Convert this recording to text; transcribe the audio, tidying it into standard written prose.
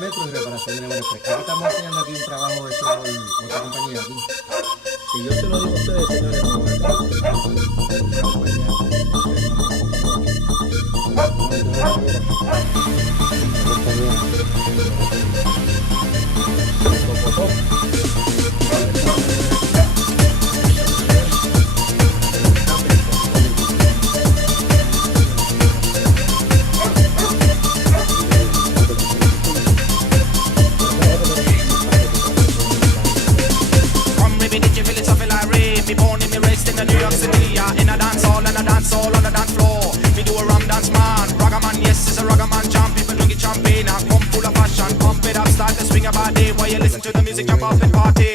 Metro y Reparación de Neveras. Aquí estamos haciendo aquí un trabajo hecho por otra compañía aquí. Y yo se lo digo a ustedes, señores, como me born in me raised in the New York City, in a dance hall and a dance hall on the dance floor. Me do a rum dance man, ragaman, yes, it's a ragaman jam. People drink it champagne and come full of passion. Pump it up, start to swing a body while you listen to the music, jump up and party.